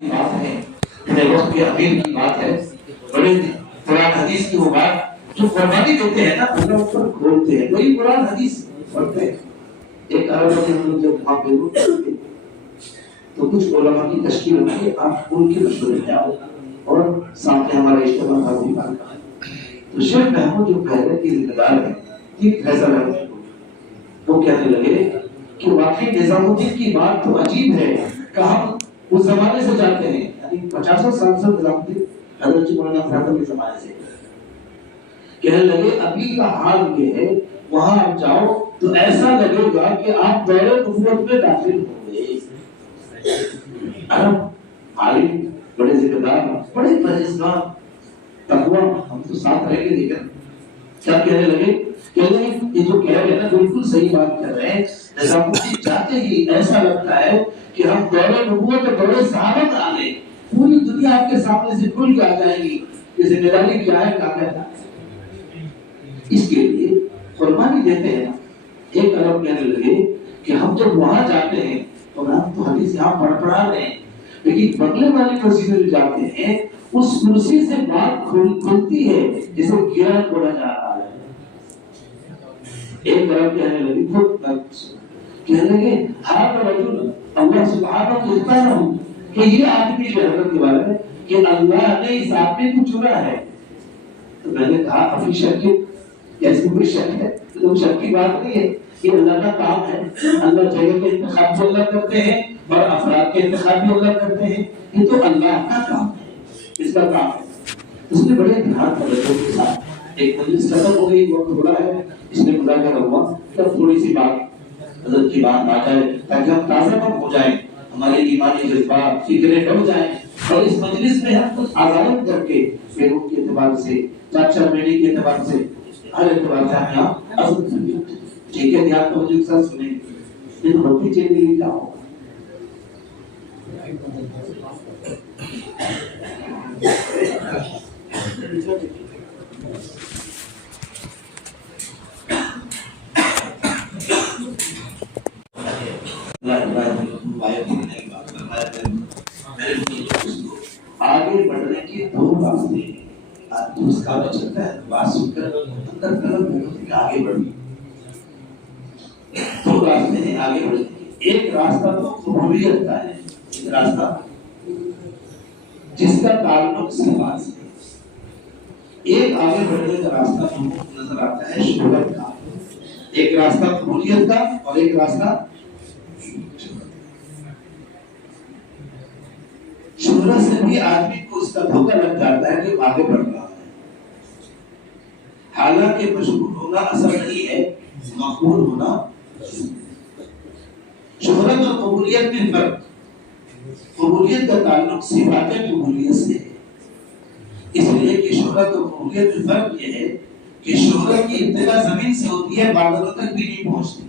بات ہے وقت کے امیر کی بات ہے بڑے قرآن حدیث کی وہ بات جو قربانی دیتے ہیں نا اللہ پر کھولتے ہیں وہی قرآن حدیث پڑھتے ہیں. ایک عرب میں ہم لوگ جب وہاں پہ رکتے تو کچھ علماء کی تشکیل ہوتی ہے آپ ان کے مشورے میں آؤ اور سامنے ہمارا اجتماع حاضری کرنا ہے. تو شیخ محمود جو پہلے کے ذمہ دار ہیں ٹھیک فیصلہ ہے وہ کہنے لگے کہ واقعی نظام الدین کی بات تو عجیب ہے کہ ہم اس زمانے سے جاتے ہیں یعنی 50 سال سے نظام الدین حضرت مولانا فاطمی کے زمانے سے کہنے لگے ابھی کا حال یہ ہے وہاں آپ جاؤ تو ایسا لگے گا کہ آپ دور نبوت میں داخل ہو گئے. عرب عالم بڑے ذمہ دار بڑے پرہیزگار تقوی ہم تو ساتھ رہ کے لیکن کیا کہنے لگے کہنے یہ جو کہہ رہے ہیں نا بالکل صحیح بات کر رہے ہیں. نظام الدین جاتے ہی ایسا لگتا ہے کہ ہم دور نبوت اور دور صحابہ میں آ گئے. پوری دنیا آپ کے سامنے سے کھل کے آ جائے گی کہ ذمہ داری کیا ہے کیا کہنا ہے. اس کے لیے قربانی دیتے ہیں. ایک عرب کہنے لگے کہ ہم جب وہاں جاتے ہیں تو ہم تو حدیث یہاں پڑھا رہے ہیں لیکن بغلے والی کرسی میں جاتے ہیں اس کرسی سے بات کھلتی ہے جسے گرا کھولا جا رہا ہے. ایک عرب کہنے لگی کہنے لگے ہر رجل اللہ سبحانہ کہتا ہوں کہ یہ آدمی جو حضرت کے بارے میں کہ اللہ نے اس آدمی کو چنا ہے. تو میں نے کہا ابھی شک ایسی کوئی شک ہے تو شک کی بات نہیں ہے یہ اللہ کا کام ہے. اللہ جگہ کے انتخاب بھی اللہ کرتے ہیں اور افراد کے انتخاب بھی اللہ کرتے ہیں. یہ تو اللہ کا کام ہے اس کا کام ہے. اس نے بڑے دھیان توجہ کے ساتھ ایک مجلس ختم ہو گئی وقت تھوڑا ہے اس نے مذاکرہ ہوا تب تھوڑی سی بات حضرت کی بات آ جائے تاکہ ہم تازہ کم ہو جائیں ہمارے ایمانی جذبات فکریں بڑھ جائیں اور اس مجلس میں ہم کچھ آزاد کر کے بیرون کے اعتبار سے چاچا بیٹی کے اعتبار سے ہر اعتبار سے ہم یہاں عزت کریں. ٹھیک ہے دھیان توجہ کے ساتھ سنیں لیکن بڑھتی چیز کے لیے کیا ہوگا آگے بڑھنے کے دو راستے ہیں. اس کا چلتا ہے بات سن کر اندر قلم آگے بڑھیں. دو راستے ہیں آگے بڑھنے کے. ایک راستہ تو قبولیت کا ہے ایک راستہ جس کا تعلق صفات سے. ایک آگے بڑھنے کا راستہ جو نظر آتا ہے شہرت کا. ایک راستہ قبولیت کا اور ایک راستہ شہرت سے بھی آدمی کو اس کا دھوکہ لگ جاتا ہے کہ آگے بڑھ رہا ہے. حالانکہ مشہور ہونا اصل نہیں ہے مقبول ہونا. شہرت اور قبولیت میں فرق. قبولیت کا تعلق صفات قبولیت سے ہے اس لیے کہ شہرت اور قبولیت میں فرق یہ ہے کہ شہرت کی ابتدا زمین سے ہوتی ہے بادلوں تک بھی نہیں پہنچتی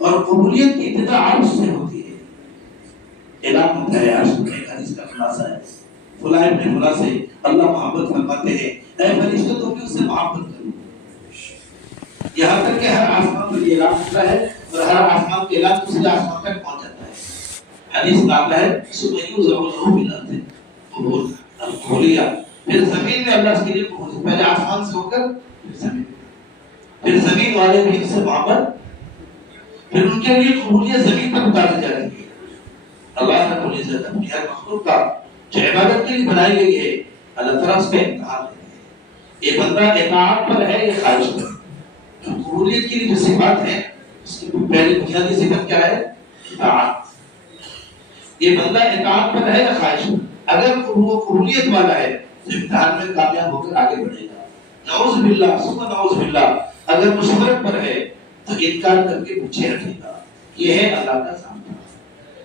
اور قبولیت کی ابتدا عرش سے ہوتی ہے. اعلان ہوتا ہے عرش میں حدیث کا خلاصہ ہے فلاں ابن فلاں سے اللہ محبت فرماتے ہیں اے فرشتوں تم بھی اس سے محبت کرو. یہاں تک کہ ہر آسمان پر یہ اعلان ہوتا ہے اور ہر آسمان کے اعلان دوسرے آسمان تک پہنچ جاتا ہے. حدیث میں آتا ہے سبحانہ ذو بالارض قبول القبولیت. پھر زمین میں اللہ کے لیے پہنچے پہلے آسمان سے ہو کر پھر زمین والے بھی سے محبت پھر ان کے لیے قبولیت زمین پر اتاری جاتی ہے. اللہ رب العزت اپنی ہر مخلوق کا جو عبادت کے لیے بنائی گئی ہے اللہ تعالیٰ اس کا امتحان لیتے ہیں. یہ بندہ اطاعت پر ہے یہ خواہش پر. قبولیت کی جو صفات ہے اس کی پہلی بنیادی صفت کیا ہے اطاعت. یہ بندہ اطاعت پر ہے یا خواہش پر. اگر وہ قبولیت والا ہے تو امتحان میں کامیاب ہو کر آگے بڑھے گا. نعوذ باللہ ثم نعوذ باللہ اگر مشورت پر ہے تو انکار کر کے پیچھے رکھے گا. یہ ہے اللہ کا سامنا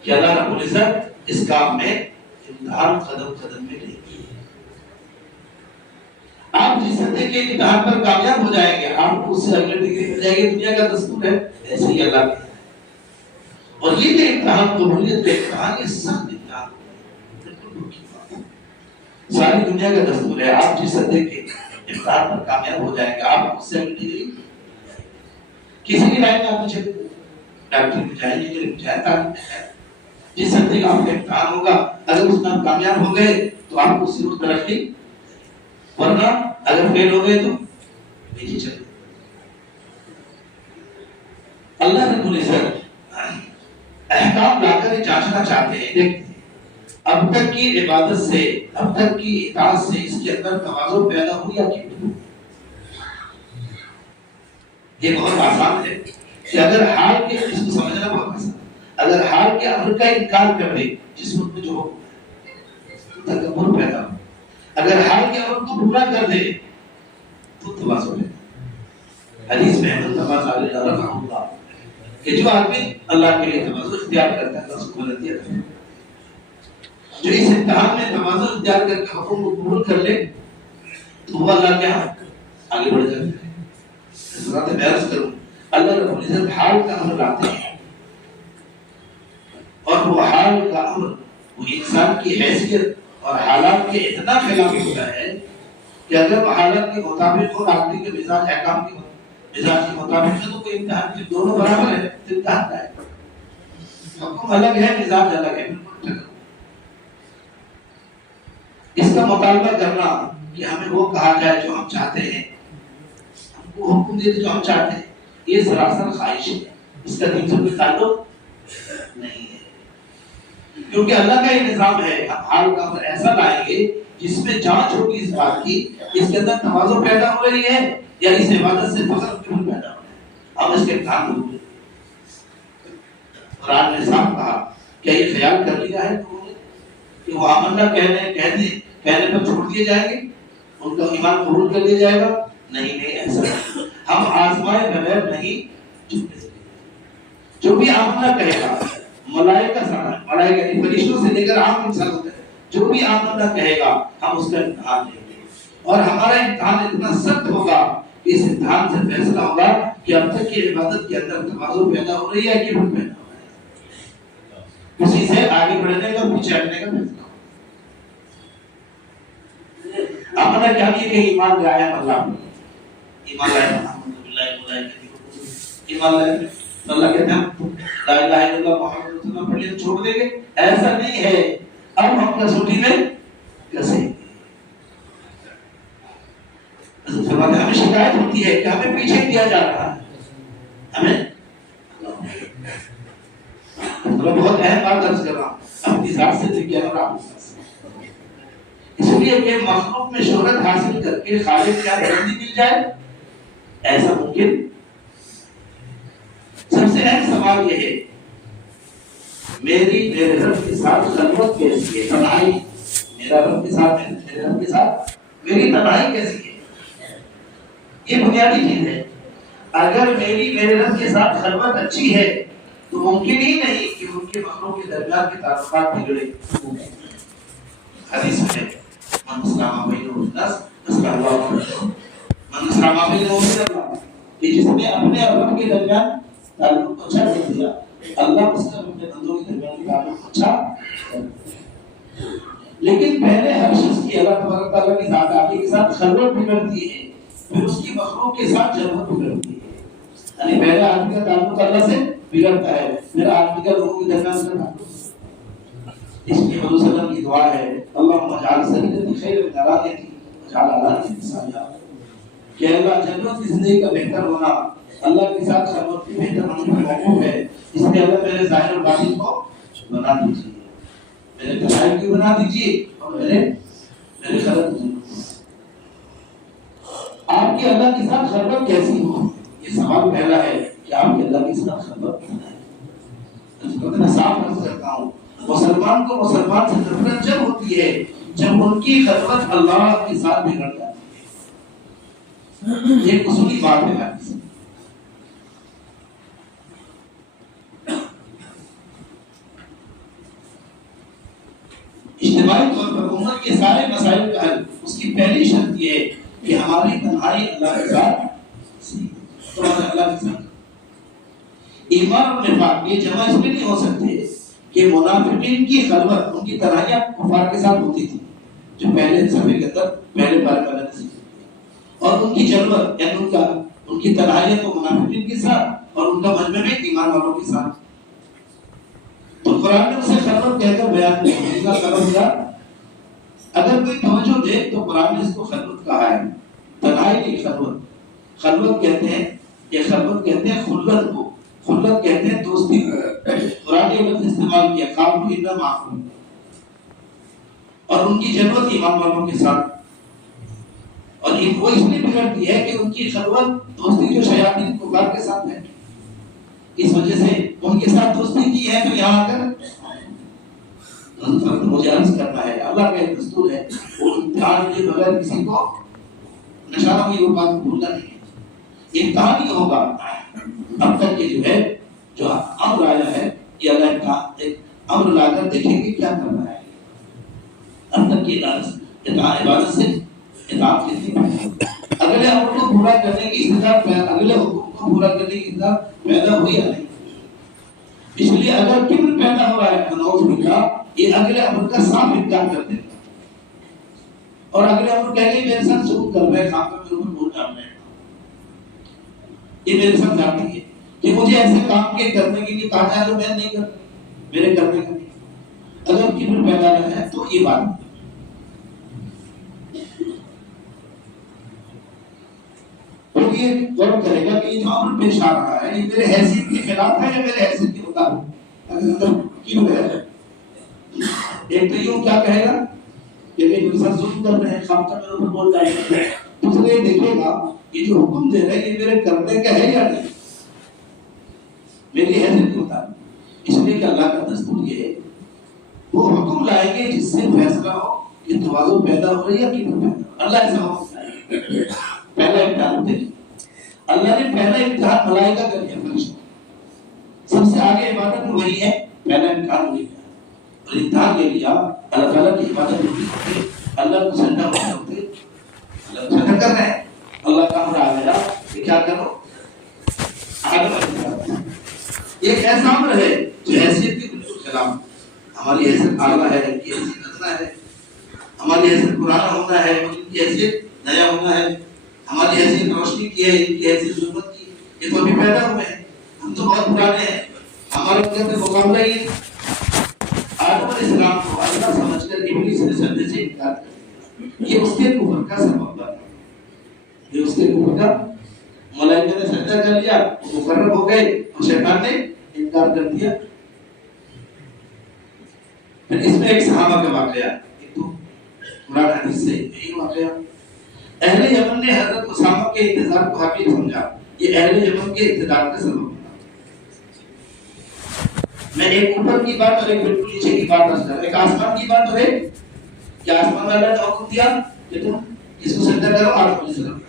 کہ اللہ رب العزت اس کام میں امتحان قدم قدم میں لے گی. آپ جس سطح کے امتحان پر کامیاب ہو جائیں گے آپ کو اس سے اگلے ڈگری مل جائے گی. دنیا کا دستور ہے ایسے ہی اللہ کا ہے. اور یہ جو امتحان قبولیت کا امتحان یہ سخت امتحان ساری دنیا کا دستور ہے. آپ جس سطح کے امتحان پر کامیاب ہو جائیں گے آپ اس سے اگلے ڈگری کسی بھی لائن میں آپ مجھے ڈاکٹر میں جائیں انجینئر میں جائیں تعلیم میں جائیں جس سندھی کا آپ کا امتحان ہوگا اگر اس میں آپ کامیاب ہو گئے تو آپ کو اسی وقت ترقی، ورنہ اگر فیل ہو گئے تو نیچے چلے۔ اللہ رب العزت احکام لا کر جانچنا چاہتے ہیں، دیکھتے ہیں اب تک کی عبادت سے، اب تک کی اطاعت سے اس کے اندر توازن پیدا ہو یا کیوں؟ یہ بہت آسان ہے کہ اگر حال کے، اس کو سمجھنا بہت آسان ہے، اگر حال کے امر کا انکار کر دے جس وقت میں جو ہو تکبر پیدا ہو، اگر حال کے امر کو پورا کر دے تو توازن ہے۔ حدیث میں علیہ رحمہ اللہ کہ جو آدمی اللہ کے لیے توازن اختیار کرتا ہے اس کو بلندی عطا ہے، جو اس امتحان میں توازن اختیار کر کے حکم کو قبول کر لے تو وہ اللہ کے ہاں آگے بڑھ جاتا ہے۔ ذرا میں عرض کروں، اللہ رب العزت حال کا امر لاتے ہیں اور وہ حال کا امر وہ انسان کی حیثیت اور حالات کے اتنا خلاف ہوتا ہے کہ اگر وہ حالات کے مطابق اور آدمی کے مزاج احکام کے مزاج کے مطابق ہے تو کوئی امتحان کے دونوں برابر ہے، تو امتحان کا ہے، حکم الگ ہے مزاج الگ ہے، اس کا مطالبہ کرنا کہ ہمیں وہ کہا جائے جو ہم چاہتے ہیں، ہم کو حکم دے جو ہم چاہتے ہیں، یہ سراسر خواہش ہے، اس کا دین سے کوئی تعلق نہیں ہے، کیونکہ اللہ کا یہ نظام ہے۔ ہم حال کا امر ایسا لائیں گے جس میں جانچ ہوگی اس بات کی اس کے اندر توازن پیدا ہو رہی ہے یا اس عبادت سے فخر کیوں پیدا ہو رہا ہے، ہم اس کے امتحان دوں گے۔ قرآن نے صاف کہا، کیا یہ خیال کر لیا ہے کہ وہ آمنہ کہنے پر چھوڑ دیے جائیں گے، ان کا ایمان قبول کر لیا جائے گا؟ نہیں نہیں، ایسا نہیں، ہم آزمائے بغیر نہیں چھوڑیں۔ جو بھی آمنہ کہے گا، ملائکہ یعنی فرشتوں سے لے کر عام انسانوں تک جو بھی آمنہ کہے گا ہم اس کا امتحان لیں گے، اور ہمارا امتحان اتنا سخت ہوگا کہ اس امتحان سے فیصلہ ہوگا کہ اب تک کی عبادت کے اندر توازن پیدا ہو رہی ہے کہ نہیں پیدا ہو رہا ہے، اسی سے آگے بڑھنے کا پیچھے ہٹنے کا فیصلہ ہوگا۔ آمنہ کیا یہ کہ ایمان لائے ہم اللہ پر، ایمان لائے ایمان لائے اللہ کہتے ہیں لا الہ الا اللہ محمد رسول اللہ پڑھ لیا چھوڑ دیں گے، ایسا نہیں ہے۔ اب ہم کسوٹی میں کسیں گے، ہمیں شکایت ہوتی ہے کہ ہمیں پیچھے کیا جا رہا ہے، ہمیں بہت اہم بات درج کر رہا ہوں، اپنی ذات سے دیکھیے اور آپ اس لیے کہ مخلوق میں شہرت حاصل کر کے خالق کیا بلندی مل جائے، ایسا ممکن؟ سب سے اہم سوال یہ ہے میرے رب کے ساتھ خلوت کیسی ہے، تنہائی، میرا رب کے ساتھ میرے رب کے ساتھ میری تنہائی کیسی ہے، یہ بنیادی چیز ہے۔ اگر میرے رب کے ساتھ خلوت اچھی ہے تو ممکن ہی نہیں کہ ان کے مخلوق کے درمیان کے تعلقات بگڑے۔ حدیث میں من اسلام بین الناس اسلام اللہ من اسلام بین الناس، کہ جس نے اپنے اور رب کے درمیان تعلق کو اچھا کر دیا، اللہ اس کا اپنے بندوں کے درمیان کے تعلق کو اچھا کر دیا۔ لیکن پہلے ہر شخص کی اللہ تبارک تعالیٰ کی ذات آتی کے ساتھ خلوت بگڑتی ہے، پھر اس کی مخلوق کے ساتھ جلوت بگڑتی ہے، یعنی پہلے آدمی کا تعلق اللہ سے بگڑتا ہے، میرا آدمی کا لوگوں کے درمیان سے تعلق۔ اس لیے حضور صلی اللہ علیہ وسلم کی دعا ہے اللہم اجعل سریرتی خیر من ارادتی واجعل علانیتی صالحہ، کہ اللہ جنت کی زندگی کا بہتر ہونا اللہ کے ساتھ خلوت کی بہتر ہونے کا موقف ہے، اس لیے اللہ میرے ظاہر اور باطن کو بنا دیجیے، میرے تنہائی کی بنا دیجیے اور میرے خلوت کی۔ آپ کی اللہ کے ساتھ خلوت کیسی ہو، یہ سوال پہلا ہے کہ آپ کے اللہ کے ساتھ خلوت کیسا ہے۔ میں صاف عرض کرتا ہوں، مسلمان کو مسلمان سے نفرت جب ہوتی ہے جب ان کی خلوت اللہ کے ساتھ بگڑ جاتی ہے، یہ اصولی بات ہے۔ اجتماعی طور پر امت کے سارے مسائل کا حل، اس کی پہلی شرط یہ ہے کہ ہماری تنہائی اللہ کے ساتھ، اللہ کے ساتھ۔ ایمان اور نفاق یہ جمع اس میں نہیں ہو سکتے کہ منافقین کی خلوت ان کی تنہائیاں کفار کے ساتھ ہوتی تھی جو پہلے صفحے کے اندر پہلے بارے میں نے سیکھی، اور ان کی جلوت یعنی ان کی تنہائیاں تو منافقین کے ساتھ اور ان کا مجمع میں ایمان والوں کے ساتھ۔ تو قرآن نے اسے خلوت کہہ کر بیان کیا خلوت کا اگر کوئی توجہ دے تو قرآن نے اس کو خلوت کہا ہے، تنہائی نہیں خلوت۔ خلوت کہتے ہیں، یہ خلوت کہتے ہیں خلت کو، خلت کہتے ہیں دوستی کو۔ قرآن نے لفظ استعمال کیا قالوا انا معکم، اور ان کی جنت ایمان والوں کے ساتھ، اور وہ اس لیے بگڑتی ہے کہ ان کی خلوت دوستی جو شیاطین کفار کے ساتھ ہے، اس وجہ سے ان کے ساتھ دوستی کی ہے۔ تو یہاں آ کر مجھے عرض کرنا ہے، اللہ کا ایک دستور ہے، وہ امتحان کے بغیر کسی کو نشانہ ہوئی وہ بات بھولنا نہیں ہے۔ امتحان ہی ہوگا۔ اب تک یہ جو ہے جو امر آیا ہے، یہ اللہ کا ایک امر لا کر دیکھیں گے کیا کرنا ہے۔ اب تک کی عبادت سے اطاعت کتنی ہے، اگلے امر کو پورا کرنے کی استطاعت، اگلے حکم کو پورا کرنے کی استطاعت پیدا ہوئی یا نہیں۔ اس لیے اگر کبر پیدا ہو رہا ہے نعوذ باللہ، یہ اگلے امر کا صاف انکار کر دے گا، اور اگلے امر کہے گا میرے ساتھ سلوک کر رہے ہیں، خام کر میرے اوپر بول ڈال رہے ہیں، یہ میرے ساتھ جاتی ہے کہ مجھے ایسے کام کے کرنے کے لیے کہا جائے تو میں نہیں کرتا، میرے کرنے کا نہیں۔ اگر کبر پیدا رہا ہے تو یہ بات تو یہ غور کرے گا کہ یہ جو امر پیش آ رہا ہے یہ میرے حیثیت کے خلاف ہے یا میرے حیثیت کے مطابق۔ اگر اندر کیوں ہے، ایک تو یوں کیا کہے گا کہ میرے ساتھ ظلم کر رہے ہیں، خام کا میرے اوپر بول رہے ہیں۔ دوسرے دیکھے گا یہ جو حکم دے رہے ہیں یہ میرے کرنے کا ہے یا نہیں، میری حیثیت کے مطابق۔ اس لیے کہ اللہ کا دستور یہ ہے وہ حکم لائیں گے جس سے فیصلہ ہو کہ تواضع پیدا ہو رہی ہے کہ نہیں پیدا۔ اللہ ایسا حکم لائے گا۔ پہلا امتحان دے، اللہ نے پہلا امتحان ملائکہ کر دیا، فرشتوں سب سے آگے عبادت میں وہی ہے، پہلا امتحان وہی ہے، اور امتحان لے لیا اللہ تعالیٰ کی عبادت ہوتی، اللہ کو سجدہ ہوتے، اللہ کو سجدہ کر رہے ہیں، اللہ کا امر آ گیا کہ کیا کرو آگے۔ ایک ایسا امر ہے جو حیثیت کے بالکل خلاف، ہماری حیثیت اعلیٰ ہے، ان کی حیثیت ادنا ہے، ہماری حیثیت پرانا ہونا ہے، ان کی حیثیت نیا ہونا ہے، ہماری حیثیت روشنی کی ہے، ان کی حیثیت ظلمت کی۔ یہ تو ابھی پیدا ہوئے ہیں، ہم تو بہت پرانے ہیں، ہمارے اندر مقابلہ ہی آدم علیہ السلام کو اللہ سمجھ کر ابلیس نے سجدے سے انکار کر دیا۔ یہ اس کے کفر کا سبب بنا، یہ اس کے کفر کا، ملائکہ نے سجدہ کر لیا، مقرب ہو گئے، اور شیطان نے انکار کر دیا۔ پھر اس میں ایک صحابہ کا واقعہ، ایک تو قرآن حدیث سے یہی واقعہ، اہل یمن نے حضرت اسامہ کے انتظار کو حقیر سمجھا، یہ اہل یمن کے اقتدار کا سبب بنا۔ میں ایک اوپر کی بات اور ایک بالکل نیچے کی بات کر رہا ہوں۔ ایک آسمان کی بات ہے کہ آسمان والا نے حکم دیا کہ تم اس کو سجدہ کرو، آدم علیہ السلام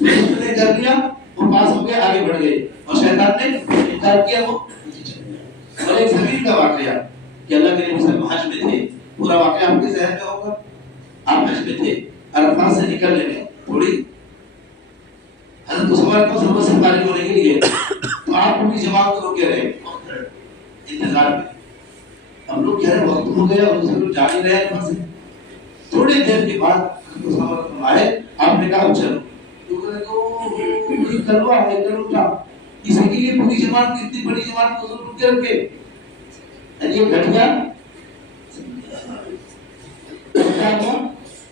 اس نے کر لیا، وہ پاس ہو گئے، آگے بڑھ گئے، اور شیطان نے انکار کیا، وہ نیچے چلے گئے۔ اور ایک زمین کا واقعہ کہ اللہ کے نبی صلی اللہ علیہ وسلم حج میں تھے، پورا واقعہ آپ کے ذہن میں ہوگا، آپ حج میں تھے، عرفات سے نکلنے میں تھوڑی حضرت عثمان کو صبح سے فارغ ہونے کے لیے، تو آپ پوری جماعت کو روکے رہے انتظار میں۔ ہم لوگ کہہ رہے وقت ہو گیا اور ضرور جا ہی رہے ہیں، تھوڑی دیر کے بعد عثمان آئے، آپ نے کہا چلو، تو کہنے کو کرو آگے کرو اٹھا، اس کے لیے پوری جماعت کو، اتنی بڑی جماعت کو ضرور کے رکھے، یہ گھٹیا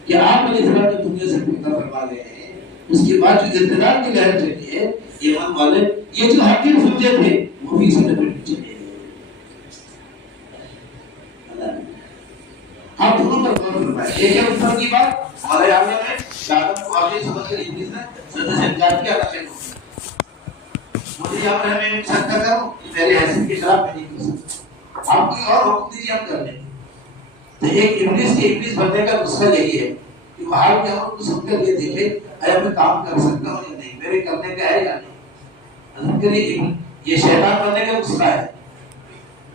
کہ آپ علیہ السلام نے دنیا سے پردہ فرما گئے ہیں۔ اس کے بعد جو ارتداد کی لہر چلی ہے، ایمان والے یہ جو حقیر سمجھے تھے وہ بھی اسے لپٹ چلے۔ آپ دونوں پر غور فرمائیں، ایک ہے اوپر کی بات، ہمارے عالم میں آدم کو آگے سمجھ کر ابلیس نے سجدے سے انکار کیا، مجھے یہاں پر میں سجدہ کروں، میرے حیثیت کے خلاف میں نہیں کر سکتا، آپ کوئی اور حکم دیجیے ہم کر لیں۔ تو ایک ابلیس کے ابلیس بننے کا غصہ یہی ہے کہ وہ حال کے امر کو سمجھ کر یہ دیکھے ایا میں کام کر سکتا ہوں یا نہیں، میرے کرنے کا ہے یا نہیں۔ حضرت کے لیے یہ شیطان بننے کا غصہ ہے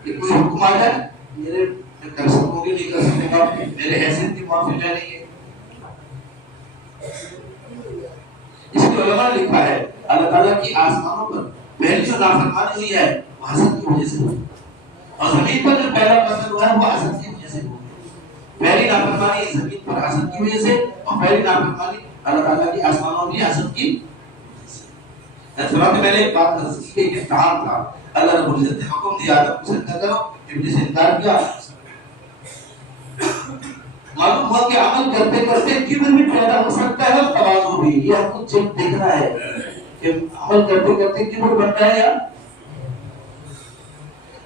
کہ کوئی حکم آ جائے، میرے کر سکوں گے نہیں کر سکتے گا، میرے حیثیت کی معافی جائے نہیں ہے۔ اس کے علماء نے لکھا ہے اللہ تعالیٰ کی آسمانوں پر پہلی جو نافرمانی ہوئی ہے وہ حسد کی وجہ سے ہوئی، اور زمین پر جو پہلا فصل ہوا ہے وہ حسد کی وجہ سے ہوئی۔ پہلی نافرمانی زمین پر حسد کی وجہ سے، اور پہلی نافرمانی اللہ تعالیٰ کی آسمانوں کی حسد کی وجہ سے۔ میں نے ایک بات عرض کی کہ امتحان تھا، اللہ رب العزت نے حکم دیا آدم کو سجدہ کرو، ابلیس انکار کیا. معلوم ہوا کہ عمل کرتے کرتے کبر بھی پیدا ہو سکتا ہے اور تواضع بھی. یہ ہم کو چیک دیکھنا ہے کہ عمل کرتے کرتے کبر بنتا ہے یا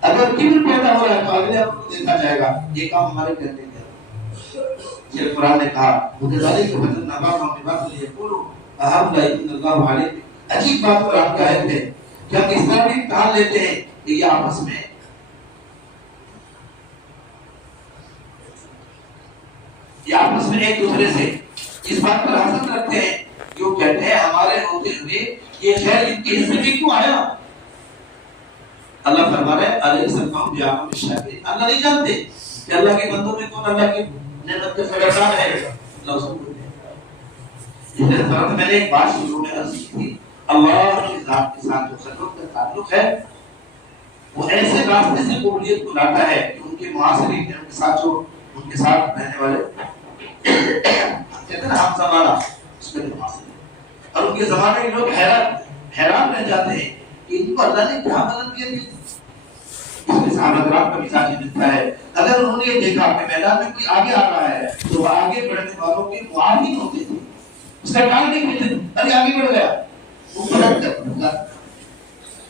اگر کبر پیدا ہو رہا ہے تو اگلے ہم کو دیکھا جائے گا یہ کام ہمارے کرنے کا. یہ قرآن نے کہا وَكَذَلِكَ فَتَنَّا بَعْضَهُم بِبَعْضٍ لِيَقُولُوا أَهَؤُلَاءِ مَنَّ اللَّهُ عَلَيْهِمْ. عجیب بات قرآن کا ہے کہ ہم اس طرح بھی امتحان لیتے ہیں کہ یہ آپس میں ایک دوسرے سے اس بات پر حسد رکھتے ہیں جو کہتے ہیں ہمارے ہوتے ہوئے یہ خیر ان کے حصے میں کیوں آیا. اللہ فرما رہا ہے علیہ السلام بیان شاہد. اللہ نہیں جانتے کہ اللہ کے بندوں میں کون اللہ کی نعمت کا فیضان ہے. اللہ اس کو اس طرح میں نے ایک بات شروع میں عرض کی تھی. اللہ کی ذات کے ساتھ جو خلق کا تعلق ہے وہ ایسے راستے سے قبولیت کو لاتا ہے کہ ان کے معاصرین ان کے ساتھ جو ان کے ساتھ رہنے والے کہتے ہیں نا ہم زمانہ اس میں معاصرین اور ان کے زمانے کے لوگ حیران رہ جاتے ہیں کہ ان کو اللہ نے کیا مدد دیا. اس کے صحابہ کرام کا مزاج ملتا ہے. اگر انہوں نے یہ دیکھا کہ میدان میں کوئی آگے آ رہا ہے تو وہ آگے بڑھنے والوں کے معاون ہوتے تھے. اس کا کام نہیں کہتے ارے آگے بڑھ گیا وہ مدد کرتا.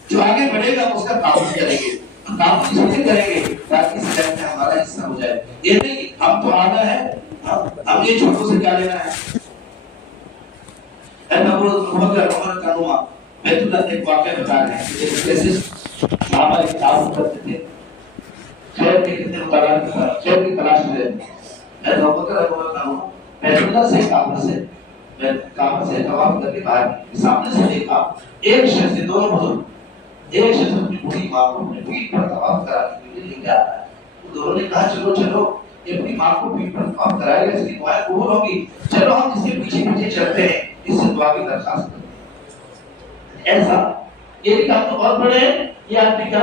جو آگے بڑھے گا اس کا کام کریں گے. کام اس لیے کریں گے تاکہ اس جنگ میں ہمارا حصہ ہو جائے. یہ نہیں ہم تو آنا ہے اب یہ چھوٹوں سے کیا لینا ہے. عمر کا نما بیت اللہ ایک واقعہ بتا رہے ہیں. ایک صحابہ ایک تعاون کرتے تھے خیر کے کتنے مطالعہ خیر کی تلاش میں رہتے. ابو بکر عمر کا نما بیت اللہ سے کعبہ سے طواف کر کے باہر نکلے. سامنے سے دیکھا ایک شخص دونوں بزرگ ایک شخص اپنی بڑی ماں کو اپنے پیٹ پر طواف کرانے کے لیے لے کے آتا ہے. دونوں نے کہا چلو یہ اپنی ماں کو پیٹ پر طواف کرائے گا اس کی دعائیں قبول ہوں گی. چلو ہم اس کے پیچھے پیچھے چلتے ہیں اس سے دعا کی درخواست کرتے ہیں. ایسا یہ بھی کام تو بہت بڑے ہیں. یہ آدمی کا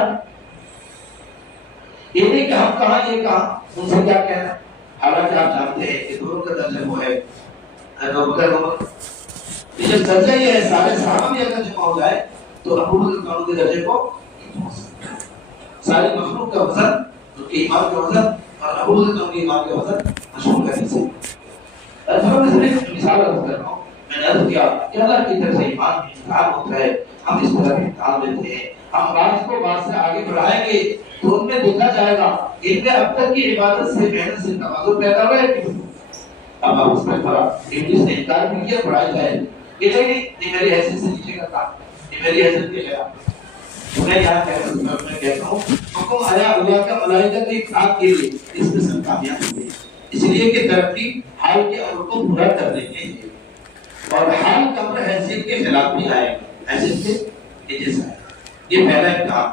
یہ نہیں کہ ہم کہاں یہ کہاں ان سے کیا کہنا. حالانکہ آپ جانتے ہیں کہ دونوں کا درجہ وہ ہے ابو بکر عمر. یہ درجہ یہ ہے سارے صحابہ بھی اگر جمع ہو جائے تو ابو بکر کے درجے کو ساری مخلوق کا وزن ان کے ایمان کا وزن اور ابو بکر کے ایمان کا وزن مشہور کرنے سے. مثال عرض کر رہا ہوں. میں نے عرض کیا کہ اللہ کی طرف سے ایمان میں امتحان ہوتا ہے. ہم اس طرح کے امتحان لیتے ہیں. ہم بعض کو بعض سے آگے بڑھائیں گے تو ان میں دیکھا جائے گا ان میں اب تک کی عبادت سے محنت سے تواضع پیدا ہوا ہے. اب آپ اس میں تھوڑا ابلیس نے انکار بھی کیا بڑھائی جائے کہ نہیں میری حیثیت سے نیچے کا کام نہیں میری حیثیت کے خلاف. میں یہاں کہتا ہوں حکم آیا اللہ کا ملائکہ کے افراد کے لیے اس قسم کامیاب ہوئے اس لیے کہ ترقی حال کے امر کو پورا کرنے کے لیے اور حال کا امر حیثیت کے خلاف بھی آئے گا. حیثیت کے جیسا ہے. یہ پہلا امتحان.